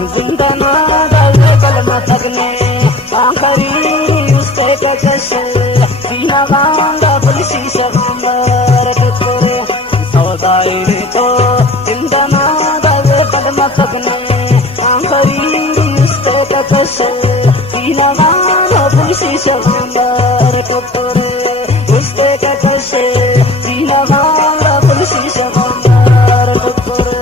जिंदना दले कलमा तकने आखरी उसके कचश सीना गांगा पुलिसी शगांबर टुकड़े सौदाई तो जिंदना दले कलमा तकने आखरी उसके कचश सीना गांगा पुलिसी शगांबर टुकड़े उसके कचश सीना गांगा पुलिसी शगांबर टुकड़े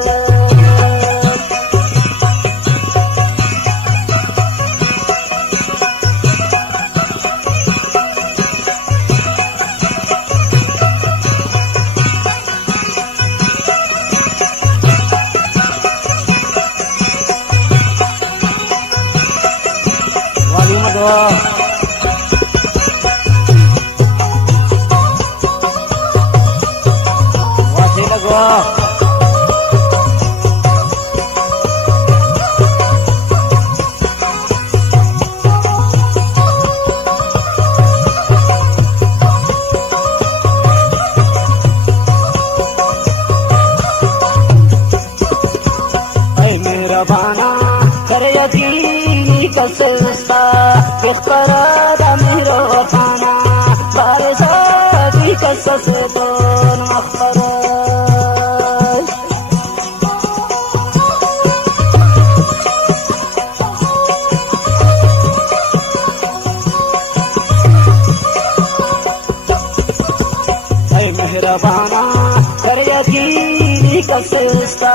रबाना करे यकीनी कसस्ता किखरा दमिरो खाना बारिशा भी कसस तो मखरा मेहरबाना कर यकीनी कसस्ता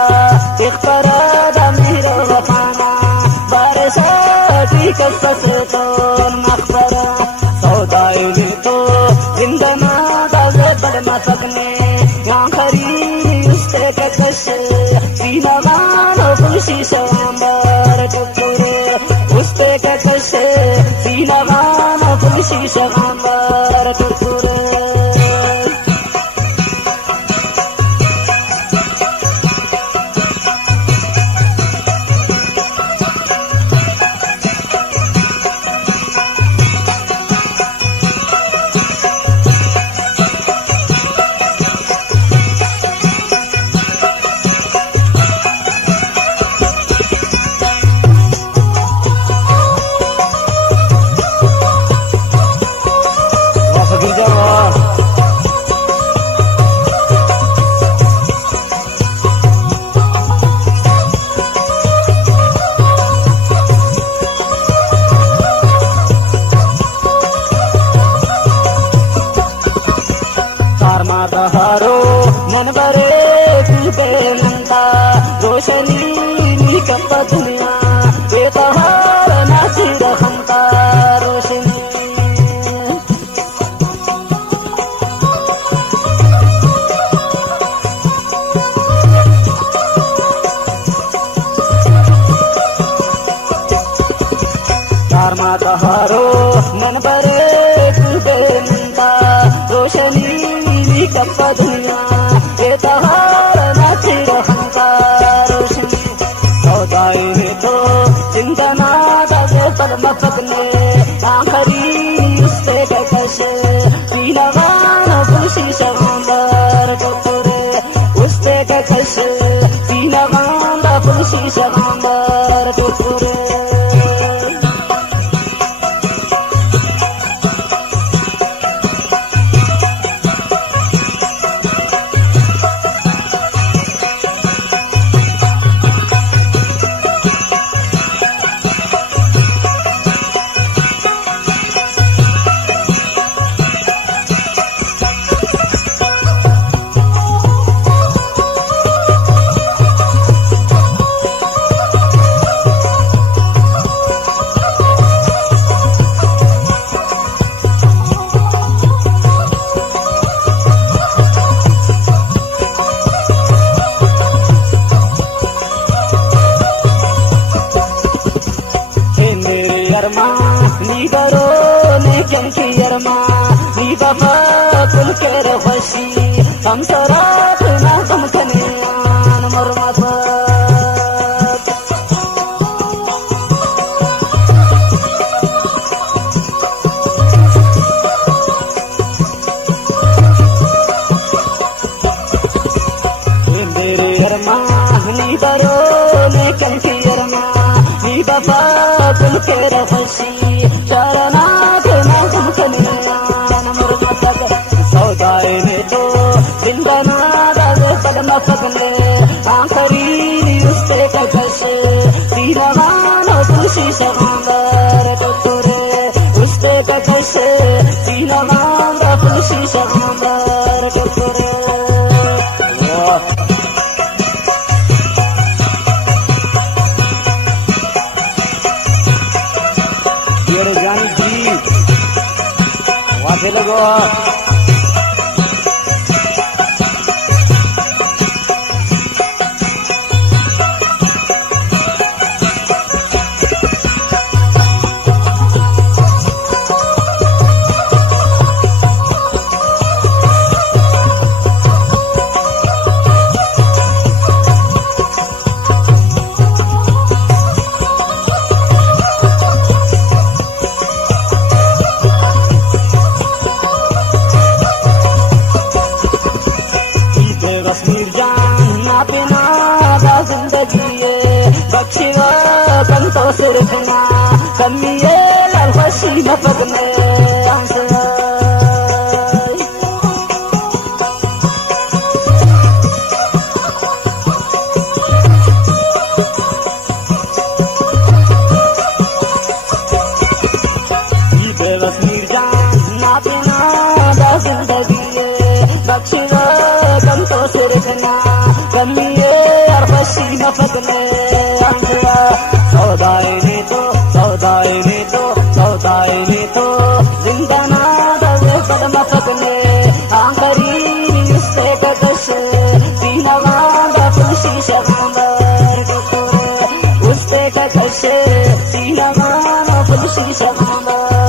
किखरा दमिरो खाना बारिशा भी कसस तो मखरा सौदाई तो जिंदना दाज़े बड़मा सकने आखरी उसके कचश सीना गानो खुशी शगांबर टुकड़े उसके कचश सीना गानो खुशी शगांबर टुकड़े हारो मन बरे तूबे नंदा रोशनी कप दुनिया बेतहार नाची रहमता रोशनी तार माता हारो मन बरे तूबे नंदा रोशनी कप दुनिया बेतहार नाची रहमता रोशनी सौदाई तो जिंदना दाज़े बड़मा सकने आखरी उसके कचश सीना गानो खुशी शगांबर टुकड़े उसके कचश सीना गानो खुशी शगांबर टुकड़े नी करो ने क्योंकि यरमा नी बाबा कुल के रखसी हम सराफ ना तुम खने मरमत मेरे यरमा नी करो ने क्योंकि यरमा बाबा कुल के रफसी चरना के मौसम कन्यान मुर्मतक सौदाए में तो जिंदना रग पदम पगने आखरी उसते ककस सीनवान तुलसी सगंबर टुरे उसते ककस सीनवान तुलसी सगंबर टुरे जानी जी वाथे लगो कश्मीर जाना बिना जिंदगी बच्चिया कंतो सिरखना कमिए ललफसी नफक में कश्मीर जाना बिना जिंदगी बच्चिया कंतो सिरखना कमिए अरबसी नफक में सौदाए ने तो सौदाए ने तो सौदाए ने तो जिंदना दवे कदम फक में आंगरी उससे कदश सीनवांदा तुलसी शगंबर उससे कदश सीनवांदा तुलसी शगंबर